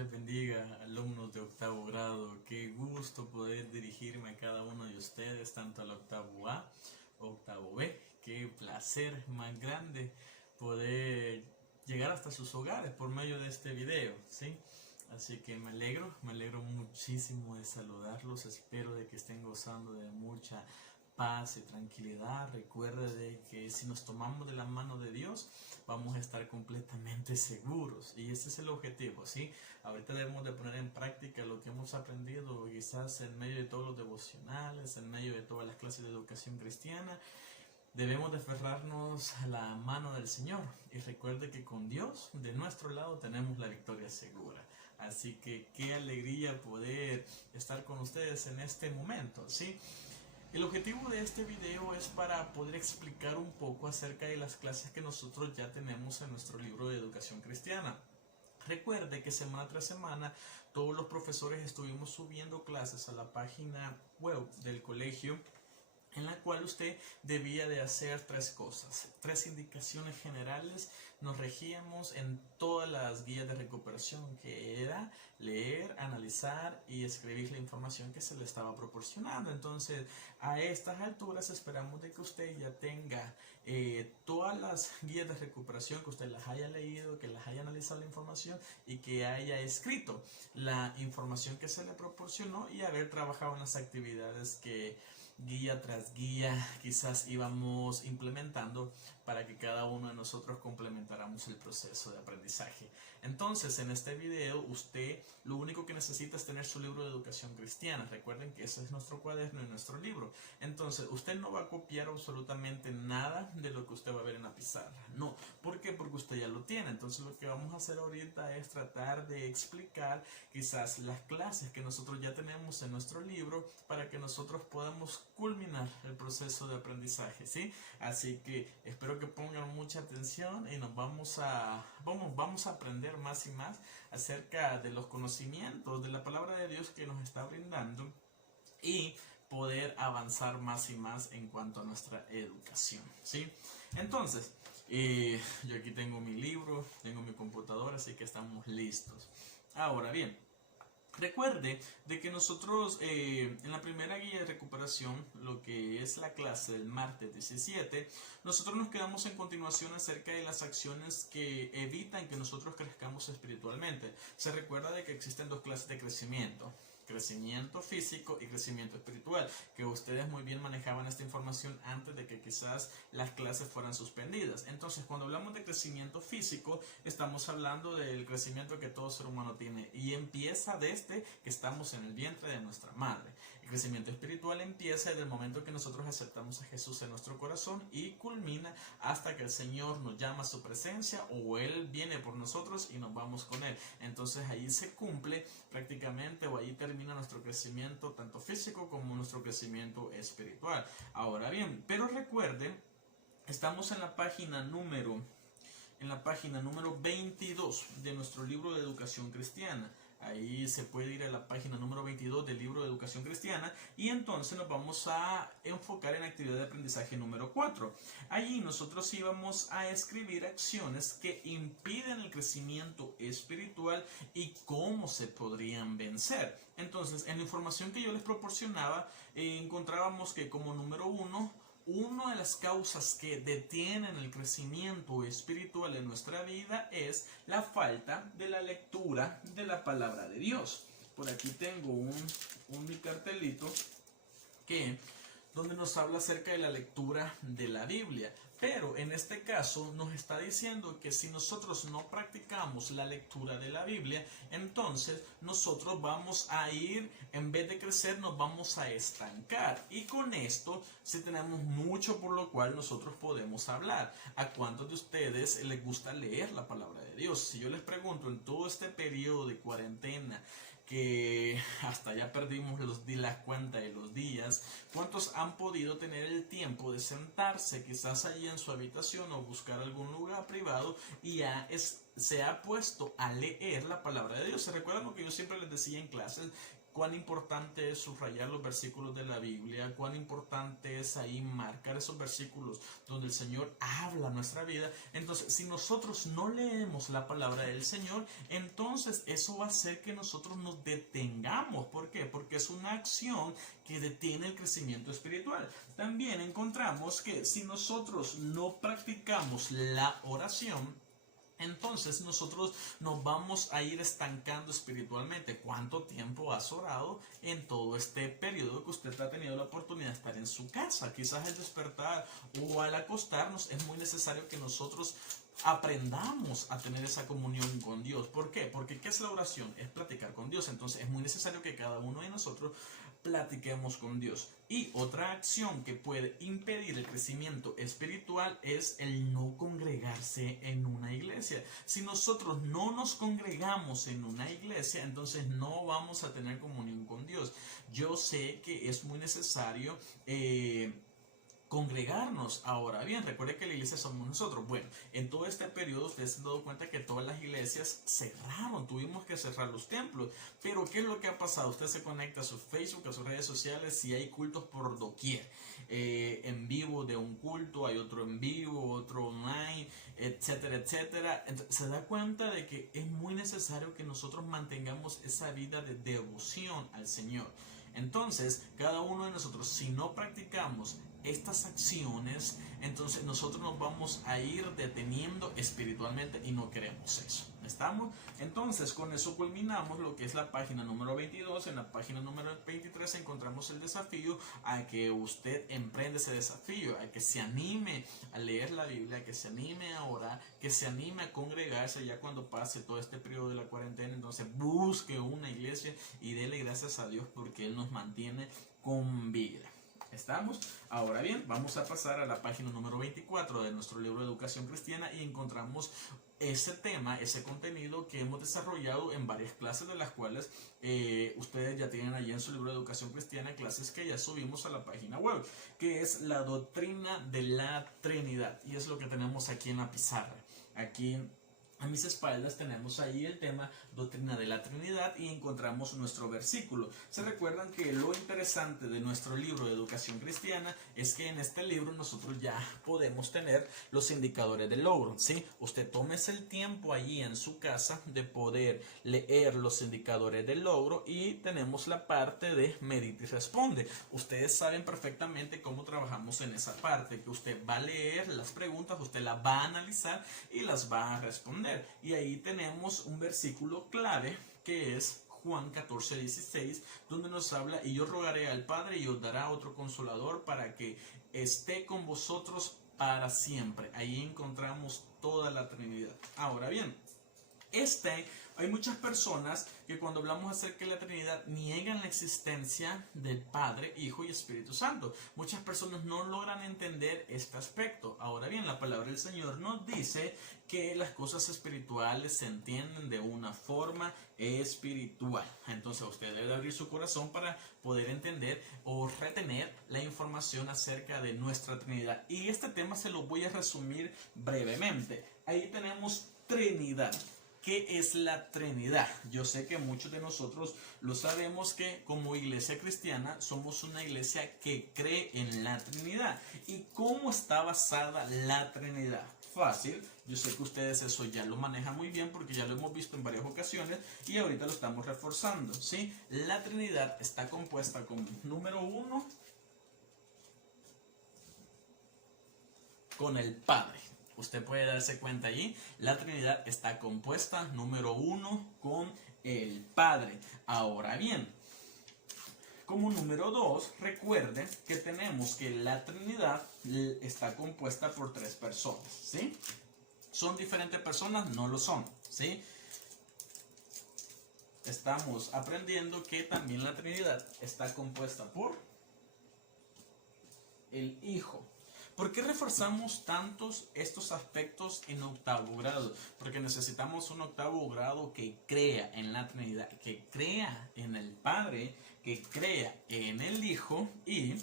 les bendiga, alumnos de octavo grado. Qué gusto poder dirigirme a cada uno de ustedes, tanto al octavo A, octavo B. Qué placer más grande poder llegar hasta sus hogares por medio de este video, ¿sí? Así que me alegro muchísimo de saludarlos. Espero de que estén gozando de mucha paz y tranquilidad. Recuerde de que si nos tomamos de la mano de Dios, vamos a estar completamente seguros. Y ese es el objetivo, ¿sí? Ahorita debemos de poner en práctica lo que hemos aprendido, quizás en medio de todos los devocionales, en medio de todas las clases de educación cristiana. Debemos de aferrarnos a la mano del Señor y recuerde que con Dios de nuestro lado tenemos la victoria segura. Así que qué alegría poder estar con ustedes en este momento, ¿sí? El objetivo de este video es para poder explicar un poco acerca de las clases que nosotros ya tenemos en nuestro libro de educación cristiana. Recuerde que semana tras semana todos los profesores estuvimos subiendo clases a la página web del colegio, en la cual usted debía de hacer tres cosas, tres indicaciones generales. Nos regíamos en todas las guías de recuperación, que era leer, analizar y escribir la información que se le estaba proporcionando. Entonces, a estas alturas esperamos de que usted ya tenga todas las guías de recuperación, que usted las haya leído, que las haya analizado la información y que haya escrito la información que se le proporcionó y haber trabajado en las actividades que guía tras guía quizás íbamos implementando para que cada uno de nosotros complementáramos el proceso de aprendizaje. Entonces, en este video usted lo único que necesita es tener su libro de educación cristiana. Recuerden que ese es nuestro cuaderno y nuestro libro. Entonces, usted no va a copiar absolutamente nada de lo que usted va a ver en la pizarra. No, ¿por qué? Porque usted ya lo tiene. Entonces, lo que vamos a hacer ahorita es tratar de explicar quizás las clases que nosotros ya tenemos en nuestro libro para que nosotros podamos culminar el proceso de aprendizaje, ¿sí? Así que espero que pongan mucha atención y nos vamos a aprender más y más acerca de los conocimientos de la palabra de Dios que nos está brindando y poder avanzar más y más en cuanto a nuestra educación, ¿sí? Entonces, yo aquí tengo mi libro, tengo mi computadora, así que estamos listos. Ahora bien, recuerde de que nosotros en la primera guía de recuperación, lo que es la clase del martes 17, nosotros nos quedamos en continuación acerca de las acciones que evitan que nosotros crezcamos espiritualmente. Se recuerda de que existen dos clases de crecimiento físico y crecimiento espiritual, que ustedes muy bien manejaban esta información antes de que quizás las clases fueran suspendidas. Entonces, cuando hablamos de crecimiento físico, estamos hablando del crecimiento que todo ser humano tiene y empieza desde que estamos en el vientre de nuestra madre. El crecimiento espiritual empieza desde el momento que nosotros aceptamos a Jesús en nuestro corazón y culmina hasta que el Señor nos llama a su presencia o Él viene por nosotros y nos vamos con Él. Entonces ahí se cumple prácticamente, o ahí termina nuestro crecimiento tanto físico como nuestro crecimiento espiritual. Ahora bien, pero recuerden, estamos en la página número 22 de nuestro libro de educación cristiana. Ahí se puede ir a la página número 22 del libro de educación cristiana y entonces nos vamos a enfocar en la actividad de aprendizaje número 4. Allí nosotros íbamos a escribir acciones que impiden el crecimiento espiritual y cómo se podrían vencer. Entonces, en la información que yo les proporcionaba, encontrábamos que como número 1, una de las causas que detienen el crecimiento espiritual en nuestra vida es la falta de la lectura de la palabra de Dios. Por aquí tengo mi cartelito donde nos habla acerca de la lectura de la Biblia. Pero en este caso nos está diciendo que si nosotros no practicamos la lectura de la Biblia, entonces nosotros vamos a ir, en vez de crecer, nos vamos a estancar. Y con esto sí tenemos mucho por lo cual nosotros podemos hablar. ¿A cuántos de ustedes les gusta leer la palabra de Dios? Si yo les pregunto en todo este periodo de cuarentena, que hasta ya perdimos la cuenta de los días, ¿cuántos han podido tener el tiempo de sentarse quizás allí en su habitación o buscar algún lugar privado y se ha puesto a leer la palabra de Dios? ¿Se recuerdan lo que yo siempre les decía en clases? cuán importante es subrayar los versículos de la Biblia, cuán importante es ahí marcar esos versículos donde el Señor habla nuestra vida. Entonces, si nosotros no leemos la palabra del Señor, entonces eso va a hacer que nosotros nos detengamos. ¿Por qué? Porque es una acción que detiene el crecimiento espiritual. También encontramos que si nosotros no practicamos la oración, entonces nosotros nos vamos a ir estancando espiritualmente. ¿Cuánto tiempo has orado en todo este periodo que usted ha tenido la oportunidad de estar en su casa? Quizás al despertar o al acostarnos es muy necesario que nosotros aprendamos a tener esa comunión con Dios. ¿Por qué? Porque ¿qué es la oración? Es platicar con Dios. Entonces es muy necesario que cada uno de nosotros platiquemos con Dios. Y otra acción que puede impedir el crecimiento espiritual es el no congregarse en una iglesia. Si nosotros no nos congregamos en una iglesia, entonces no vamos a tener comunión con Dios. Yo sé que es muy necesario congregarnos. Ahora bien, recuerde que la iglesia somos nosotros. Bueno, en todo este periodo ustedes se han dado cuenta que todas las iglesias cerraron, tuvimos que cerrar los templos. Pero ¿qué es lo que ha pasado? Usted se conecta a su Facebook, a sus redes sociales y hay cultos por doquier. En vivo de un culto, hay otro en vivo, otro online, etcétera, etcétera. Entonces, se da cuenta de que es muy necesario que nosotros mantengamos esa vida de devoción al Señor. Entonces, cada uno de nosotros, si no practicamos estas acciones, entonces nosotros nos vamos a ir deteniendo espiritualmente y no queremos eso. ¿Estamos? Entonces, con eso culminamos lo que es la página número 22. En la página número 23 encontramos el desafío a que usted emprenda ese desafío, a que se anime a leer la Biblia, que se anime a orar, que se anime a congregarse ya cuando pase todo este periodo de la cuarentena. Entonces, busque una iglesia y dele gracias a Dios porque Él nos mantiene con vida. ¿Estamos? Ahora bien, vamos a pasar a la página número 24 de nuestro libro de Educación Cristiana y encontramos ese tema, ese contenido que hemos desarrollado en varias clases, de las cuales ustedes ya tienen allí en su libro de Educación Cristiana, clases que ya subimos a la página web, que es la doctrina de la Trinidad. Y es lo que tenemos aquí en la pizarra. Aquí a mis espaldas tenemos ahí el tema doctrina de la Trinidad y encontramos nuestro versículo. Se recuerdan que lo interesante de nuestro libro de Educación Cristiana es que en este libro nosotros ya podemos tener los indicadores del logro, ¿sí? Usted tómese el tiempo allí en su casa de poder leer los indicadores del logro y tenemos la parte de medita y responde. Ustedes saben perfectamente cómo trabajamos en esa parte, que usted va a leer las preguntas, usted las va a analizar y las va a responder. Y ahí tenemos un versículo clave que es Juan 14:16, donde nos habla: y yo rogaré al Padre y os dará otro consolador para que esté con vosotros para siempre. Ahí encontramos toda la Trinidad. Ahora bien, hay muchas personas que cuando hablamos acerca de la Trinidad niegan la existencia del Padre, Hijo y Espíritu Santo. Muchas personas no logran entender este aspecto. Ahora bien, la palabra del Señor nos dice que las cosas espirituales se entienden de una forma espiritual. Entonces usted debe abrir su corazón para poder entender o retener la información acerca de nuestra Trinidad. Y este tema se lo voy a resumir brevemente. Ahí tenemos Trinidad. ¿Qué es la Trinidad? Yo sé que muchos de nosotros lo sabemos, que como iglesia cristiana somos una iglesia que cree en la Trinidad. ¿Y cómo está basada la Trinidad? Fácil, yo sé que ustedes eso ya lo manejan muy bien porque ya lo hemos visto en varias ocasiones y ahorita lo estamos reforzando, ¿sí? La Trinidad está compuesta con, número uno, con el Padre. Usted puede darse cuenta allí, la Trinidad está compuesta, número uno, con el Padre. Ahora bien, como número dos, recuerde que tenemos que la Trinidad está compuesta por tres personas, ¿sí? ¿Son diferentes personas? No lo son, ¿sí? Estamos aprendiendo que también la Trinidad está compuesta por el Hijo. ¿Por qué reforzamos tantos estos aspectos en octavo grado? Porque necesitamos un octavo grado que crea en la Trinidad, que crea en el Padre, que crea en el Hijo. Y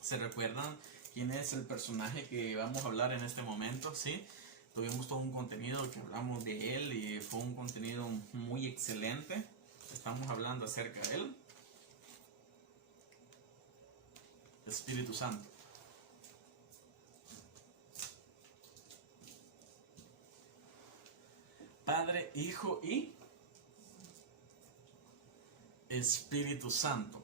¿se recuerdan quién es el personaje que vamos a hablar en este momento? ¿Sí? Tuvimos todo un contenido que hablamos de él y fue un contenido muy excelente. estamos hablando acerca del Espíritu Santo. Padre, Hijo y Espíritu Santo.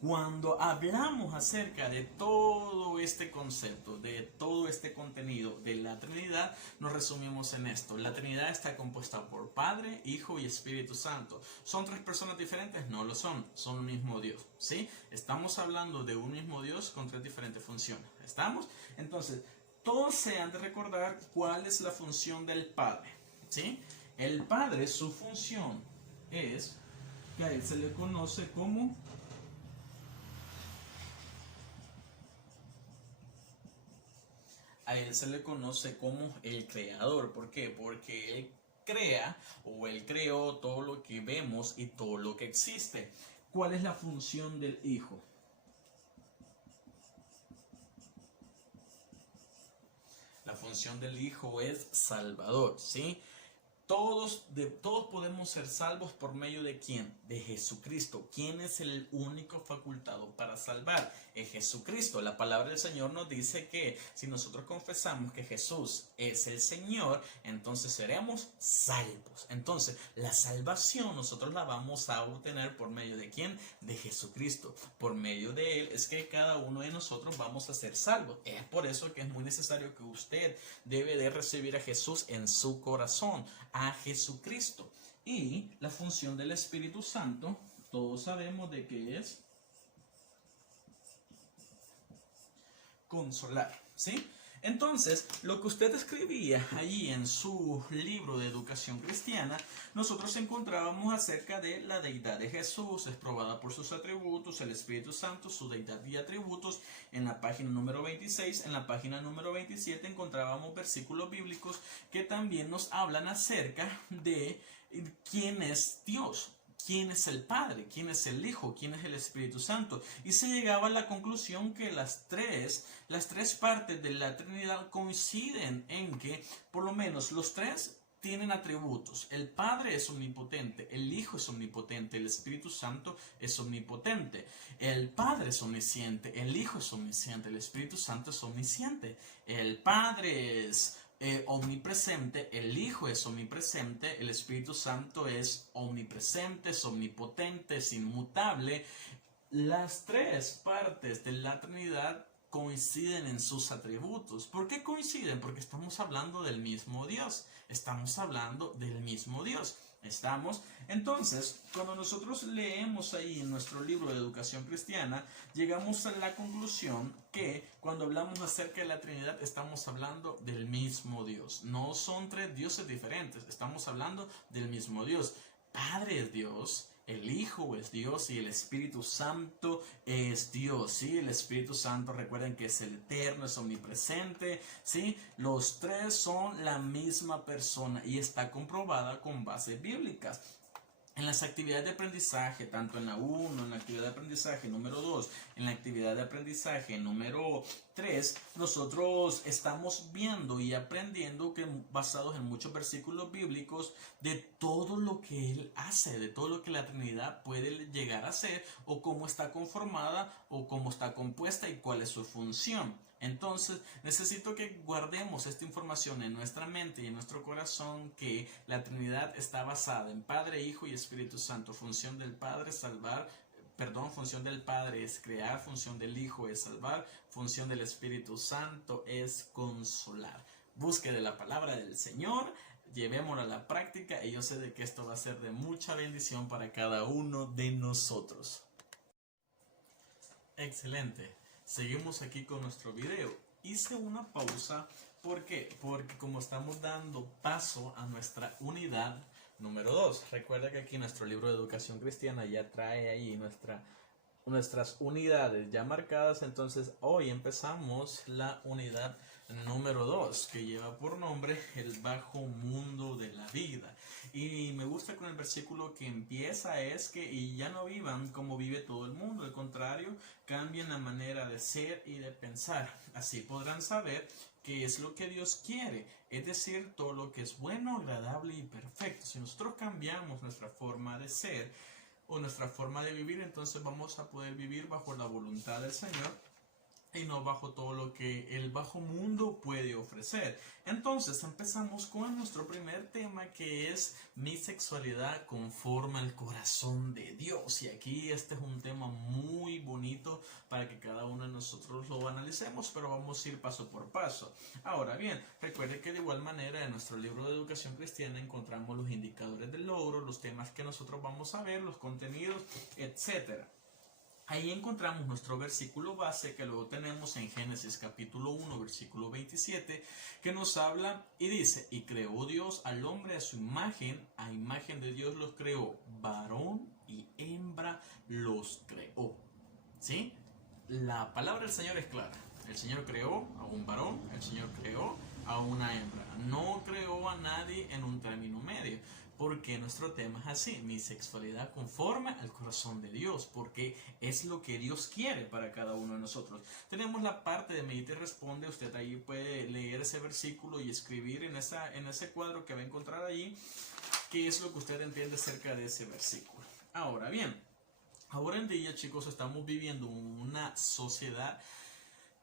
Cuando hablamos acerca de todo este concepto, de todo este contenido de la Trinidad, nos resumimos en esto. La Trinidad está compuesta por Padre, Hijo y Espíritu Santo. ¿Son tres personas diferentes? No lo son, son un mismo Dios, ¿sí? Estamos hablando de un mismo Dios con tres diferentes funciones, ¿estamos? Entonces, todos se han de recordar cuál es la función del Padre, ¿sí? El Padre, su función es que a él se le conoce como el creador. ¿Por qué? Porque él crea o él creó todo lo que vemos y todo lo que existe. ¿Cuál es la función del Hijo? La función del Hijo es Salvador, ¿sí? Todos podemos ser salvos por medio de ¿quién? De Jesucristo. ¿Quién es el único facultado para salvar? Es Jesucristo. La palabra del Señor nos dice que si nosotros confesamos que Jesús es el Señor, entonces seremos salvos. Entonces, la salvación nosotros la vamos a obtener por medio de ¿quién? De Jesucristo. Por medio de Él es que cada uno de nosotros vamos a ser salvos. Es por eso que es muy necesario que usted debe de recibir a Jesús en su corazón, a Jesucristo. Y la función del Espíritu Santo, todos sabemos de qué es consolar, ¿sí? Entonces, lo que usted escribía allí en su libro de educación cristiana, nosotros encontrábamos acerca de la deidad de Jesús, es probada por sus atributos, el Espíritu Santo, su deidad y atributos, en la página número 26, en la página número 27 encontrábamos versículos bíblicos que también nos hablan acerca de quién es Dios. ¿Quién es el Padre? ¿Quién es el Hijo? ¿Quién es el Espíritu Santo? Y se llegaba a la conclusión que las tres partes de la Trinidad coinciden en que por lo menos los tres tienen atributos. El Padre es omnipotente, el Hijo es omnipotente, el Espíritu Santo es omnipotente. El Padre es omnisciente, el Hijo es omnisciente, el Espíritu Santo es omnisciente. El Padre es omnipresente, el Hijo es omnipresente, el Espíritu Santo es omnipresente, es omnipotente, es inmutable. Las tres partes de la Trinidad coinciden en sus atributos. ¿Por qué coinciden? Porque estamos hablando del mismo Dios. Estamos hablando del mismo Dios. Entonces, cuando nosotros leemos ahí en nuestro libro de educación cristiana, llegamos a la conclusión que cuando hablamos acerca de la Trinidad estamos hablando del mismo Dios. No son tres dioses diferentes, estamos hablando del mismo Dios. Padre es Dios, el Hijo es Dios y el Espíritu Santo es Dios, ¿sí? El Espíritu Santo, recuerden que es el eterno, es omnipresente, ¿sí? Los tres son la misma persona y está comprobada con bases bíblicas. En las actividades de aprendizaje, tanto en la 1, en la actividad de aprendizaje número 2, en la actividad de aprendizaje número 3, nosotros estamos viendo y aprendiendo que basados en muchos versículos bíblicos de todo lo que Él hace, de todo lo que la Trinidad puede llegar a ser o cómo está conformada o cómo está compuesta y cuál es su función. Entonces, necesito que guardemos esta información en nuestra mente y en nuestro corazón, que la Trinidad está basada en Padre, Hijo y Espíritu Santo. Función del Padre función del Padre es crear, función del Hijo es salvar, función del Espíritu Santo es consolar. Busque de la palabra del Señor, llevémosla a la práctica y yo sé de que esto va a ser de mucha bendición para cada uno de nosotros. Excelente. Seguimos aquí con nuestro video. Hice una pausa, ¿por qué? Porque como estamos dando paso a nuestra unidad número 2, recuerda que aquí nuestro libro de educación cristiana ya trae ahí nuestras unidades ya marcadas. Entonces hoy empezamos la unidad número 2, que lleva por nombre el bajo mundo de la vida. Y me gusta con el versículo que empieza es que y ya no vivan como vive todo el mundo, al contrario, cambien la manera de ser y de pensar. Así podrán saber qué es lo que Dios quiere, es decir, todo lo que es bueno, agradable y perfecto. Si nosotros cambiamos nuestra forma de ser, o nuestra forma de vivir, entonces vamos a poder vivir bajo la voluntad del Señor y no bajo todo lo que el bajo mundo puede ofrecer. Entonces empezamos con nuestro primer tema, que es mi sexualidad conforme al corazón de Dios. Y aquí este es un tema muy bonito para que cada uno de nosotros lo analicemos, pero vamos a ir paso por paso. Ahora bien, recuerde que de igual manera en nuestro libro de educación cristiana encontramos los indicadores del logro, los temas que nosotros vamos a ver, los contenidos, etcétera. Ahí encontramos nuestro versículo base, que luego tenemos en Génesis capítulo 1, versículo 27, que nos habla y dice: y creó Dios al hombre a su imagen, a imagen de Dios los creó, varón y hembra los creó. ¿Sí? La palabra del Señor es clara. El Señor creó a un varón, el Señor creó a una hembra. No creó a nadie en un término medio. Porque nuestro tema es así: mi sexualidad conforme al corazón de Dios, porque es lo que Dios quiere para cada uno de nosotros. Tenemos la parte de medita y responde. Usted ahí puede leer ese versículo y escribir en ese cuadro que va a encontrar allí qué es lo que usted entiende acerca de ese versículo. Ahora bien, ahora en día, chicos, estamos viviendo una sociedad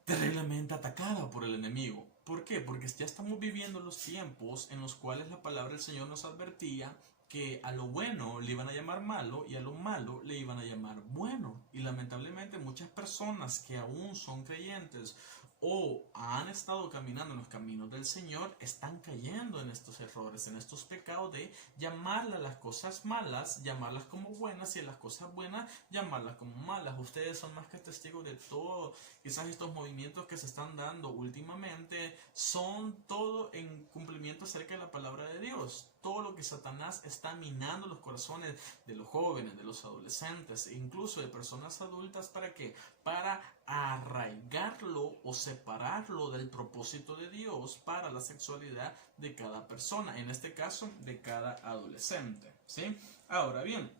terriblemente atacada por el enemigo. ¿Por qué? Porque ya estamos viviendo los tiempos en los cuales la palabra del Señor nos advertía que a lo bueno le iban a llamar malo y a lo malo le iban a llamar bueno. Y lamentablemente muchas personas que aún son creyentes o han estado caminando en los caminos del Señor están cayendo en estos errores, en estos pecados de llamarlas las cosas malas, llamarlas como buenas, y a las cosas buenas llamarlas como malas. Ustedes son más que testigos de todo. Quizás estos movimientos que se están dando últimamente son todo en cumplimiento acerca de la palabra de Dios. Todo lo que Satanás está minando los corazones de los jóvenes, de los adolescentes, e incluso de personas adultas. ¿Para qué? Para arraigarlo o separarlo del propósito de Dios para la sexualidad de cada persona, en este caso de cada adolescente, ¿sí? Ahora bien,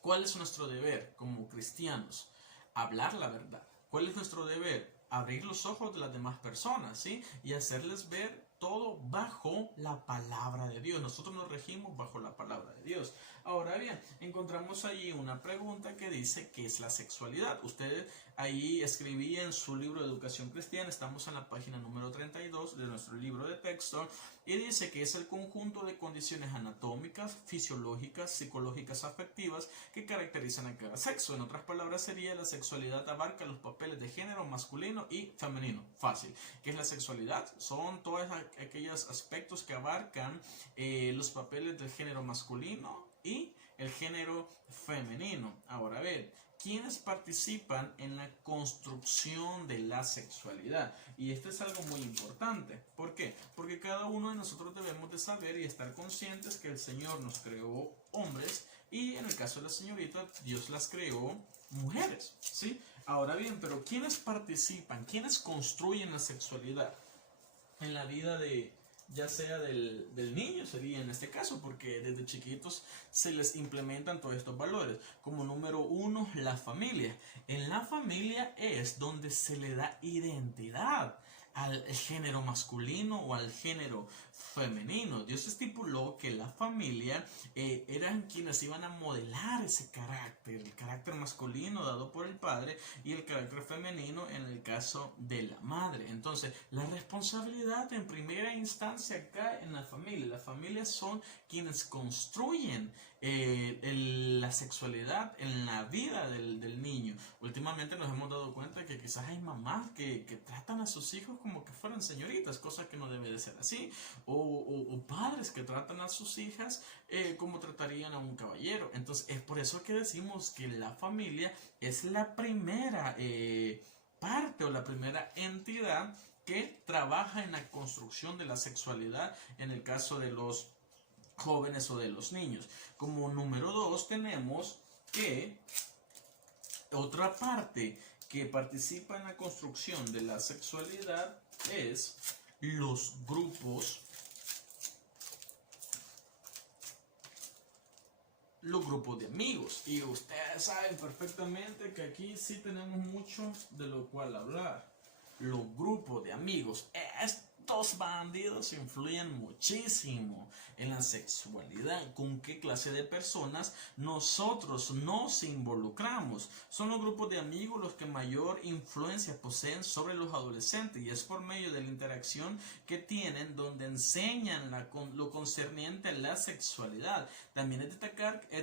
¿cuál es nuestro deber como cristianos? Hablar la verdad. ¿Cuál es nuestro deber? Abrir los ojos de las demás personas, ¿sí? Y hacerles ver todo bajo la palabra de Dios. Nosotros nos regimos bajo la palabra de Dios. Ahora bien, encontramos allí una pregunta que dice: ¿qué es la sexualidad? Usted ahí escribía en su libro de educación cristiana, estamos en la página número 32 de nuestro libro de texto, y dice que es el conjunto de condiciones anatómicas, fisiológicas, psicológicas, afectivas que caracterizan a cada sexo. En otras palabras, sería: la sexualidad abarca los papeles de género masculino y femenino. Fácil. ¿Qué es la sexualidad? Son todos aquellos aspectos que abarcan los papeles del género masculino y el género femenino. Ahora, a ver, ¿quiénes participan en la construcción de la sexualidad? Y esto es algo muy importante. ¿Por qué? Porque cada uno de nosotros debemos de saber y estar conscientes que el Señor nos creó hombres, y en el caso de la señorita, Dios las creó mujeres, ¿sí? Ahora bien, pero ¿quiénes participan? ¿Quiénes construyen la sexualidad en la vida de, ya sea del niño, sería en este caso, porque desde chiquitos se les implementan todos estos valores? Como número uno, la familia. En la familia es donde se le da identidad al género masculino o al género femenino. Dios estipuló que la familia eran quienes iban a modelar ese carácter, el carácter masculino dado por el padre y el carácter femenino en el caso de la madre. Entonces, la responsabilidad en primera instancia cae en la familia. Las familias son quienes construyen la sexualidad en la vida del niño. Últimamente nos hemos dado cuenta que quizás hay mamás que tratan a sus hijos como que fueran señoritas, cosa que no debe de ser así, o padres que tratan a sus hijas como tratarían a un caballero. Entonces es por eso que decimos que la familia es la primera parte o la primera entidad que trabaja en la construcción de la sexualidad en el caso de los jóvenes o de los niños. Como número 2 tenemos que otra parte que participa en la construcción de la sexualidad es los grupos de amigos. Y ustedes saben perfectamente que aquí sí tenemos mucho de lo cual hablar. Los grupos de amigos. Estos bandidos influyen muchísimo en la sexualidad, con qué clase de personas nosotros nos involucramos. Son los grupos de amigos los que mayor influencia poseen sobre los adolescentes, y es por medio de la interacción que tienen donde enseñan lo concerniente a la sexualidad. También es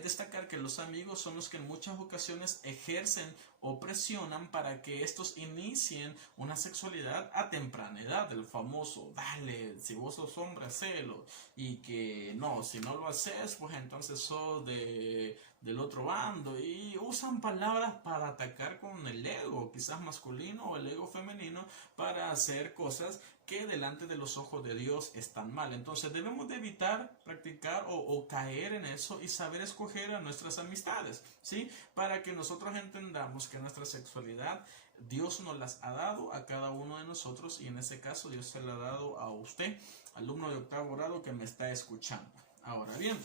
destacar que los amigos son los que en muchas ocasiones ejercen o presionan para que estos inicien una sexualidad a temprana edad. El famoso, dale, si vos sos hombre, hacelo. Y que no, si no lo haces, pues entonces sos del otro bando. Y usan palabras para atacar con el ego, quizás masculino o el ego femenino, para hacer cosas que delante de los ojos de Dios están mal. Entonces debemos de evitar practicar o caer en eso y saber escoger a nuestras amistades, ¿sí? Para que nosotros entendamos que nuestra sexualidad Dios nos las ha dado a cada uno de nosotros, y en este caso Dios se la ha dado a usted, alumno de octavo grado que me está escuchando. Ahora bien,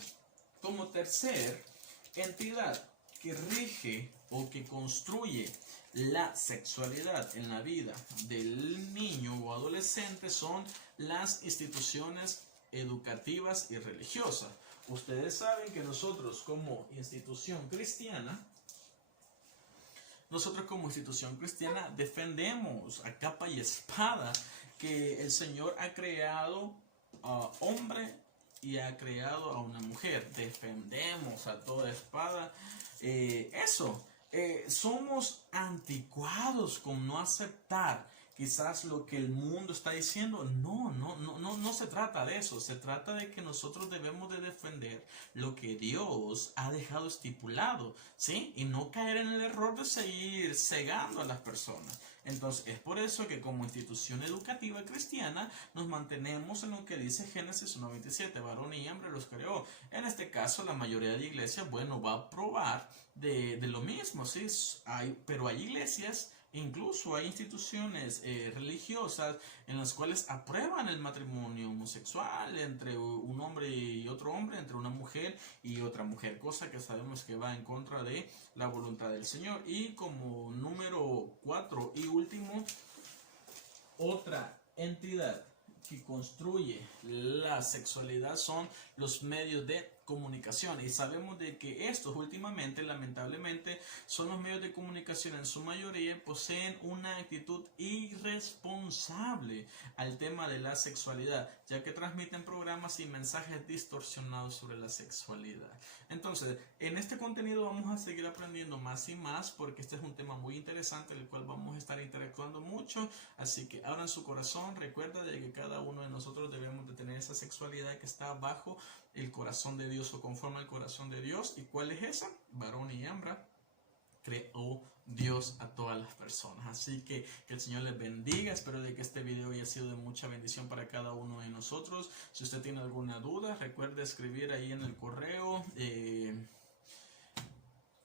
como tercer entidad que rige o que construye la sexualidad en la vida del niño o adolescente son las instituciones educativas y religiosas. Ustedes saben que nosotros como institución cristiana defendemos a capa y espada que el Señor ha creado a hombre y ha creado a una mujer. Defendemos a toda espada eso. Somos anticuados con no aceptar quizás lo que el mundo está diciendo. No se trata de eso. Se trata de que nosotros debemos de defender lo que Dios ha dejado estipulado, ¿sí? Y no caer en el error de seguir cegando a las personas. Entonces es por eso que como institución educativa cristiana nos mantenemos en lo que dice Génesis 1:27, varón y hembra los creó. En este caso la mayoría de iglesias, bueno, va a probar de lo mismo, ¿sí? Pero hay iglesias, incluso hay instituciones religiosas en las cuales aprueban el matrimonio homosexual entre un hombre y otro hombre, entre una mujer y otra mujer, cosa que sabemos que va en contra de la voluntad del Señor. Y como número 4 y último, otra entidad que construye la sexualidad son los medios de comunicación, y sabemos de que estos últimamente, lamentablemente, son los medios de comunicación en su mayoría poseen una actitud irresponsable al tema de la sexualidad, ya que transmiten programas y mensajes distorsionados sobre la sexualidad. Entonces, en este contenido vamos a seguir aprendiendo más y más, porque este es un tema muy interesante, el cual vamos a estar interactuando mucho, así que abran su corazón. Recuerda de que cada uno de nosotros debemos de tener esa sexualidad que está bajo el corazón de Dios o conforme al corazón de Dios. ¿Y cuál es esa? Varón y hembra creó Dios a todas las personas. Así que el Señor les bendiga. Espero de que este video haya sido de mucha bendición para cada uno de nosotros. Si usted tiene alguna duda, recuerde escribir ahí en el correo.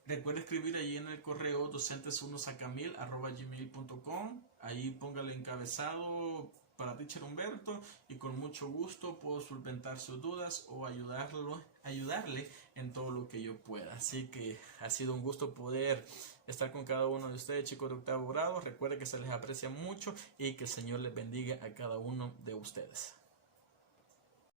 Recuerde escribir ahí en el correo docentes1sacamil@gmail.com. Ahí póngale encabezado para Teacher Humberto, y con mucho gusto puedo solventar sus dudas o ayudarle en todo lo que yo pueda. Así que ha sido un gusto poder estar con cada uno de ustedes, chicos de octavo grado. Recuerde que se les aprecia mucho y que el Señor les bendiga a cada uno de ustedes.